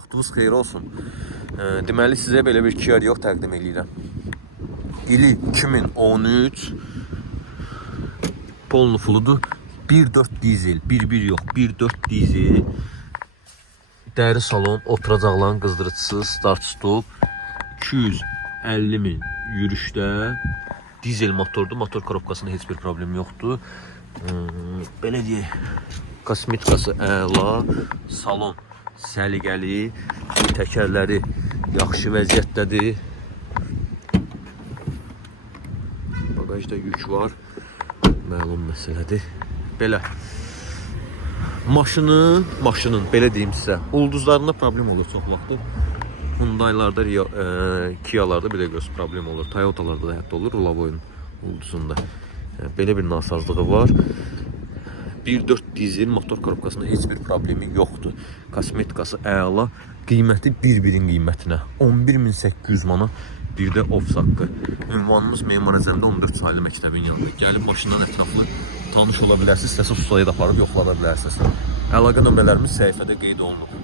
vaxtınız xeyir olsun. Deməli sizə belə bir Kia Rio təqdim edirəm. İli 2013 Polnu fuludur. 1.4 dizel, 1.1 yox, 1.4 dizel. Dəri salon, oturacaqların qızdırıcısı, start stop. 250.000 yürüşdə. Dizel motordur, motor korobkasında heç bir problem yoxdur. Belə deyək, kosmetikası əla, salon səliqəli, təkərləri yaxşı vəziyyətdədir. Bagajda yük var, məlum məsələdir. Belə, maşının belə deyim sizə, ulduzlarında problem olur çox vaxtı. Hyundai'larda, Kia'larda belə göz problem olur. Toyota'larda da hətta olur, Rolavoy'un ulduzunda. Belə bir nasazlığı var. 1.4 dizel motor korobkasında heç bir problemi yoxdur. Kosmetikası əla, qiyməti bir-birin qiymətinə. 11.800 manat bir də ofis haqqı. Ünvanımız Memar Əzəmdə 14 saylı məktəbin yanında. Gəlib başından ətraflı tanış ola bilərsiniz. İstəsə ustaya da aparıb yoxlada bilərsiniz. Əlaqə nömrələrimiz səhifədə qeyd olunub.